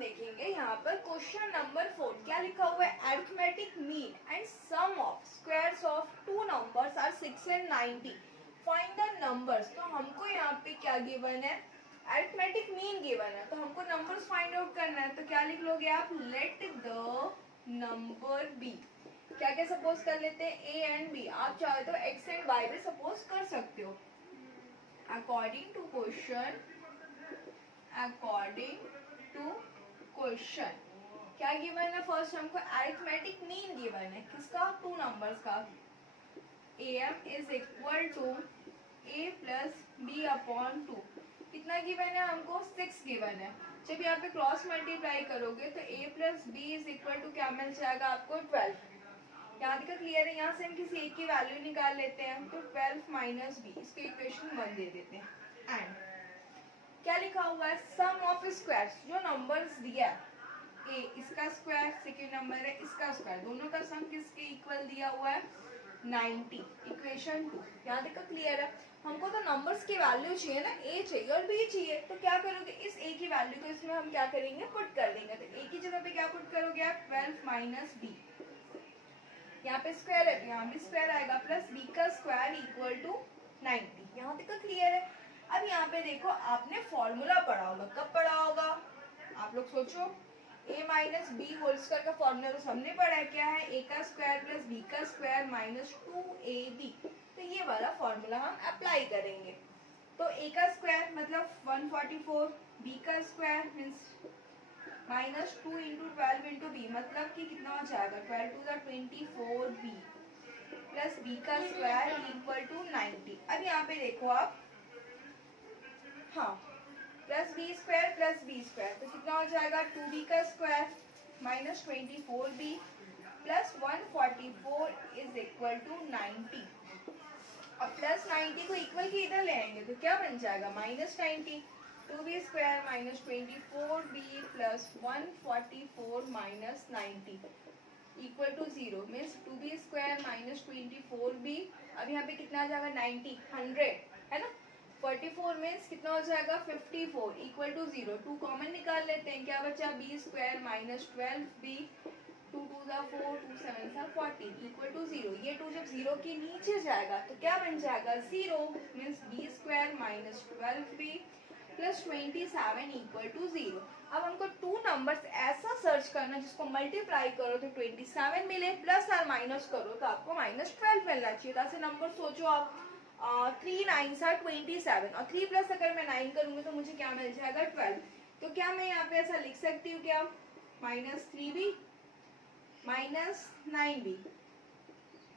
देखेंगे यहाँ पर क्वेश्चन नंबर 4 क्या लिखा हुआ है, arithmetic mean and sum of squares of two numbers are 6 and 90, find the numbers. तो हमको यहाँ पे क्या गिवन है, अरिथमेटिक मीन गिवन है, तो हमको नंबर्स फाइंड आउट करना है। तो क्या लिख लोगे आप, लेट द नंबर बी, क्या क्या सपोज कर लेते हैं, ए एंड बी। आप चाहे तो एक्स एंड वाई भी सपोज कर सकते हो। According to question, according to question क्या गिवन है, फर्स्ट हमको अरिथमेटिक मीन गिवन है, किसका, टू नंबर्स का। am is equal to a plus b upon two, कितना गिवन है हमको, 6 गिवन है। जब यहाँ पे क्रॉस मल्टीप्लाई करोगे तो a plus b is equal to क्या मिल जाएगा आपको, 12। यहाँ तक क्लियर है। यहाँ से हम किसी एक की वैल्यू निकाल लेते हैं, तो 12 माइनस बी, इसको इक्वेशन 1 दे देते हैं। एंड क्या लिखा हुआ है, सम ऑफ स्क्वायर्स, जो नंबर्स दिया है, ए इसका स्क्वायर, सेकेंड नंबर है इसका स्क्वायर, दोनों का सम किसके इक्वल दिया हुआ है, 90, इक्वेशन 2। यहाँ तक क्लियर है। हमको तो नंबर्स की वैल्यू चाहिए ना, ए चाहिए और बी चाहिए, तो क्या करोगे, इस ए की वैल्यू को इसमें हम क्या करेंगे, पुट कर देंगे। तो ए की जगह पे क्या पुट करोगे आप, 12 माइनस बी, यहाँ पे स्क्वायर है तो यहाँ भी स्क्वायर आएगा, प्लस बी का स्क्वायर इक्वल टू 90। यहाँ तक क्लियर है। अब यहाँ पे देखो, आपने फॉर्मूला पढ़ा होगा, कब पढ़ा होगा, आप लोग सोचो, a minus b whole square का फॉर्मूला तो सबने पढ़ा है, क्या है, a का स्क्वायर प्लस b का स्क्वायर माइनस 2ab। तो ये वाला फॉर्मूला हम अप्लाई करेंगे। तो a का स्क्वायर मतलब 144, b का square means minus 2 into 12 into b, मतलब कि कितना हो जाएगा, 12 टू 24b प्लस b का स्क्वायर इक्वल टू 90। अब यहाँ पे देखो आप, हाँ, plus b square plus b square, तो कितना हो जाएगा, 2b का square minus 24b plus 144 is equal to 90। अब प्लस 90 को इक्वल के इधर ले आएंगे तो क्या बन जाएगा, minus 90, 2b square minus 24b plus 144 minus 90 equal to 0, means 2b square minus 24b, अब यहाँ पे कितना आ जाएगा, 90, 100 है ना, 44 मीन्स कितना हो जाएगा, 54 इक्वल टू 0। 2 कॉमन निकाल लेते हैं, क्या बचा, b square minus 12b, 2 2 4, 2 7 40 equal to 0। ये 2 जब 0 के नीचे जाएगा तो क्या बन जाएगा, 0, means b square minus 12b plus 27 equal to 0। अब हमको टू नंबर्स ऐसा सर्च करना जिसको मल्टीप्लाई करो तो 27 मिले, प्लस और माइनस करो तो आपको माइनस 12 मिलना चाहिए। तो ऐसे नंबर सोचो आप, 3 9s are 27 और 3 प्लस अगर मैं 9 करूंगी तो मुझे क्या मिल जाएगा, 12। तो क्या मैं यहाँ पे ऐसा लिख सकती हूँ क्या, minus 3b minus 9b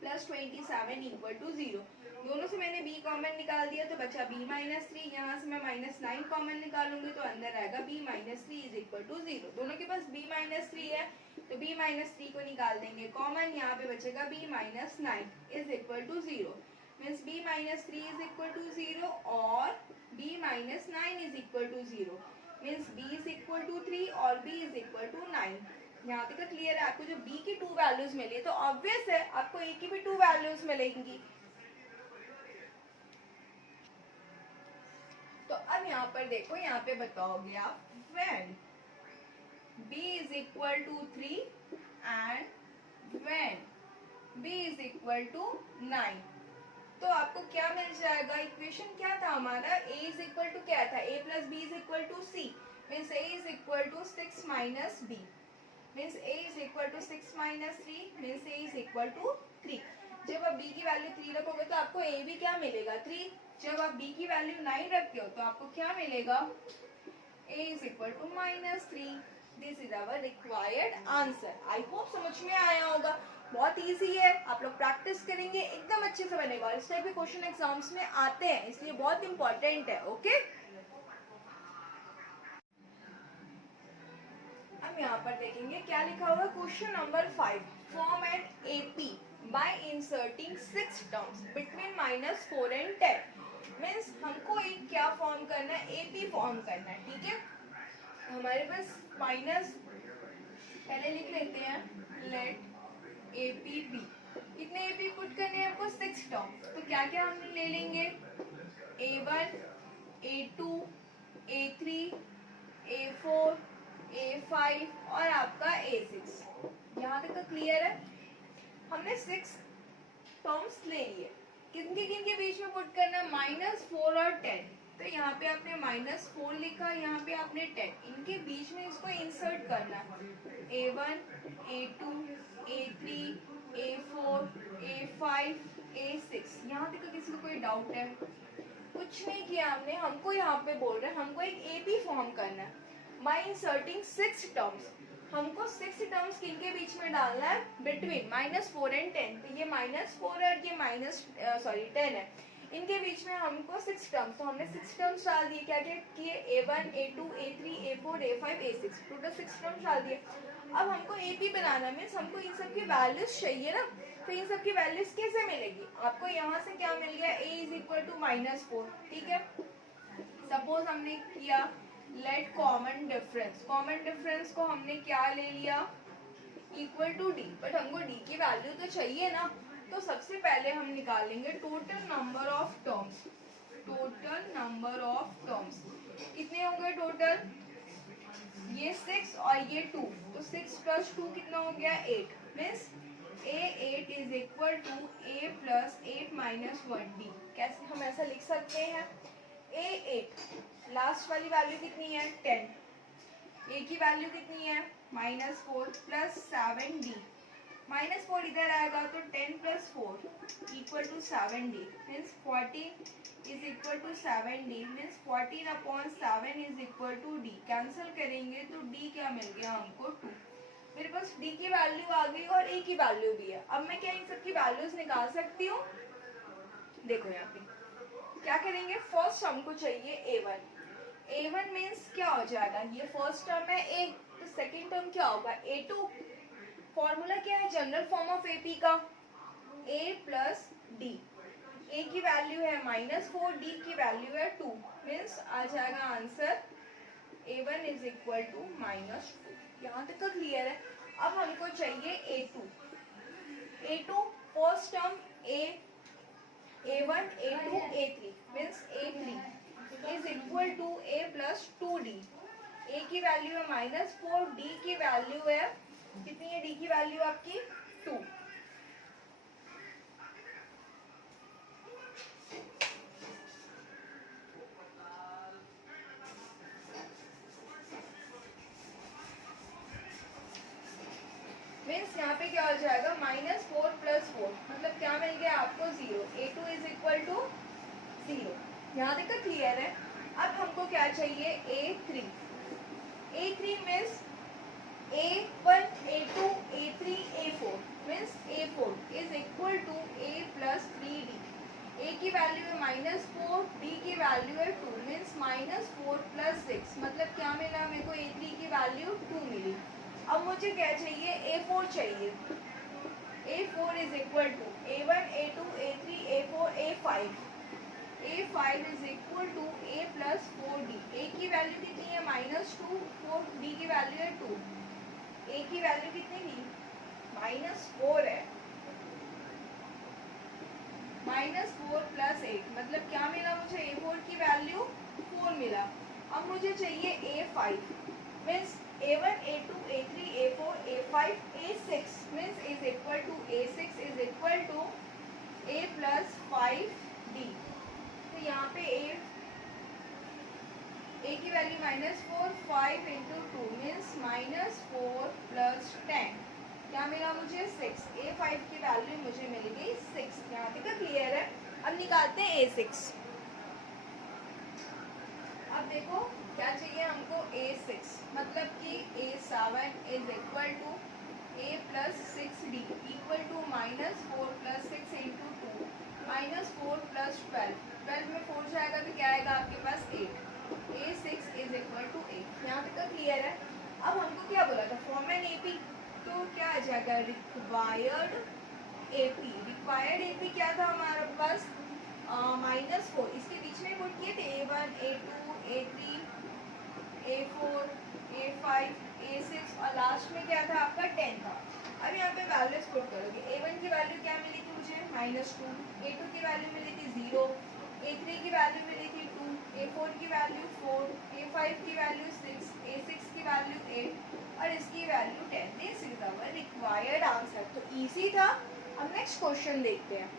plus 27 equal to 0। दोनों से मैंने b कॉमन निकाल दिया तो बचा b माइनस 3, यहाँ से मैं माइनस 9 कॉमन निकालूंगी तो अंदर आएगा b minus 3 is equal to 0। दोनों के पास b माइनस 3 है तो b माइनस 3 को निकाल देंगे कॉमन, यहाँ पे बचेगा b minus 9 is equal to 0, means b minus 3 is equal to 0 और b minus 9 is equal to 0, means b is equal to 3 और b इज इक्वल टू 9। यहाँ तक क्लियर है। आपको जो b की 2 वैल्यूज मिली तो ऑब्वियस है आपको a की भी 2 वैल्यूज मिलेंगी। तो अब यहाँ पर देखो, यहाँ पे बताओगे आप, when b is equal to 3 and when b is equal to 9, तो आपको क्या मिल जाएगा, इक्वेशन क्या था हमारा, a is equal to क्या था, a plus b is equal to c, means a is equal to 6 minus b, means a is equal to 6 minus 3, means a is equal to 3। जब आप b की value 3 रखोगे तो आपको a भी क्या मिलेगा, 3। जब आप b की वैल्यू 9 रखते हो तो आपको क्या मिलेगा, a is equal to minus 3। This is our required answer. I hope समझ में आया होगा, बहुत इजी है, आप लोग प्रैक्टिस करेंगे एकदम अच्छे से बनेगा। और इस टाइप के क्वेश्चन एग्जाम्स में आते हैं इसलिए बहुत इंपॉर्टेंट है। ओके, हम यहाँ पर देखेंगे क्या लिखा हुआ, question number 5, form an AP bye inserting 6 terms between -4 and 10। Means हमको एक क्या फॉर्म करना है, एपी फॉर्म करना है। ठीक है, हमारे पास माइनस पहले लिख लेते हैं, लेट एपी बी, कितने एपी पुट करने हैं आपको, 6 टर्म। तो क्या क्या हम ले लेंगे, A1 A2 A3 A4 A5 A5 और आपका A6। यहाँ तक का क्लियर है? हमने 6 टर्म्स ले लिए, किनके किनके बीच में पुट करना, -4 और 10। तो यहाँ पे आपने -4 लिखा, यहाँ पे आपने 10, इनके बीच में इसको इंसर्ट करना है। A1, A2, A3, A4, A5, A6। यहाँ तक किसी को कोई डाउट है? कुछ नहीं किया हमने, हमको यहाँ पे बोल रहे हैं हमको एक AP फॉर्म करना है बाय इंसर्टिंग 6 टर्म्स। हमको 6 टर्म्स किनके बीच में डालना है, बिटवीन -4 एंड 10। तो ये -4 और ये 10 है, इनके बीच में हमको 6 टर्म्स, तो हमने 6 टर्म्स डाल दिए। क्या क्या किए, A1, A2, A3, A4, A5, A6, total 6 terms डाल दिए। अब हमको AP बनाना, मीन्स हमको इन सब की वैल्यूज चाहिए ना। तो इन सब की वैल्यूज कैसे मिलेगी, आपको यहाँ से क्या मिल गया, A इज इक्वल टू -4, ठीक है। सपोज हमने किया late common difference, common difference को हमने क्या ले लिया, इक्वल टू D, बट हमको D की वैल्यू तो चाहिए ना। तो सबसे पहले हम निकालेंगे total number of terms, total number of terms कितने होंगे टोटल, ये 6 और ये 2, तो 6 + 2 कितना हो गया, 8। Means A8 is equal to A + 8 - 1D। कैसे हम ऐसा लिख सकते हैं, A8 लास्ट वाली वैल्यू कितनी है, 10, A की वैल्यू कितनी है, -4 + 7D। -4 इधर आएगा तो 10 + 4 equal to 7D, means 14 is equal to 7D, means 14/7 is equal to D। Cancel करेंगे तो D क्या मिल गया हमको, 2। मेरे पास D की वैल्यू आ गई और A की वैल्यू भी है। अब मैं क्या इन सब की वैल्यूज निकाल सकती हूँ, देखो यहाँ पे क्या करेंगे, फर्स्ट हमको चाहिए A1। A1 मीन्स क्या हो जाएगा, ये फर्स्ट टर्म है A, तो सेकेंड टर्म क्या होगा, A2। फॉर्मूला क्या है, जनरल फॉर्म ऑफ AP का, A + D। A की वैल्यू है -4, D की वैल्यू है 2, मीन्स आ जाएगा answer A1 is equal to -2। यहाँ तक तो क्लियर है। अब हमको चाहिए A2। A2 first term A1, A2, A3, means A3 is equal to A + 2D। A की वैल्यू है -4, D की वैल्यू है कितनी है, D की वैल्यू आपकी 2। मीन्स यहाँ पे क्या हो जाएगा, -4 + 4, मतलब क्या मिल गया आपको, 0। A2 is equal to 0। यहाँ तक तो क्लियर है। अब हमको क्या चाहिए, A3। A3 means A1, A2, A3, A4, means A4 is equal to A + 3D। A की वैल्यू है -4, D की वैल्यू है 2, मीन्स -4 + 6, मतलब क्या मिला मेरे को, A3 की वैल्यू 2 मिली। अब मुझे क्या चाहिए, A4 चाहिए। A4 is equal to A1, A2, A3, A4, A5। A5 is equal to A + 4D। A की वैल्यू कितनी है, -2, 4, D की वैल्यू है 2। A की वैल्यू कितनी थी, -4 है, -4 + 8, मतलब क्या मिला मुझे, A4 की वैल्यू 4 मिला। अब मुझे चाहिए A5, means A1, A2, A3, A4, A5, A6, means is equal to A6 is equal to A + 5D। तो यहाँ पे A की वैल्यू -4, 5 × 2 मीन्स -4 + 10, क्या मिला मुझे, 6। A5 की वैल्यू मुझे मिल गई 6। यहाँ तक क्लियर है। अब निकालते हैं A6। अब देखो क्या चाहिए हमको, A6, मतलब कि A7 is equal to A + 6D equal to -4 + 6 × 2, -4 + 12। 12 में 4 जाएगा तो क्या आएगा आपके पास, 8। A6 is equal to 8। यहाँ तक क्लियर है। अब हमको क्या बोला था, फॉर्म एन AP, तो क्या आ जाएगा, रिक्वायर्ड AP। रिक्वायर्ड AP क्या था हमारे पास, -4, इसके बीच में पुट किए थे A1, A2, A3, A4, A5, A6 और लास्ट में क्या था आपका 10 था। अब यहाँ पे वैल्यूज पुट करोगे, A1 की वैल्यू क्या मिली थी मुझे, -2, A2 की वैल्यू मिली थी 0, A3 की वैल्यू मिली थी 2, A4 की वैल्यू 4, A5 की वैल्यू 6, A6 की इसकी वैल्यू 8 और इसकी value 10। This is our required answer. तो इजी था। अब नेक्स्ट क्वेश्चन देखते हैं।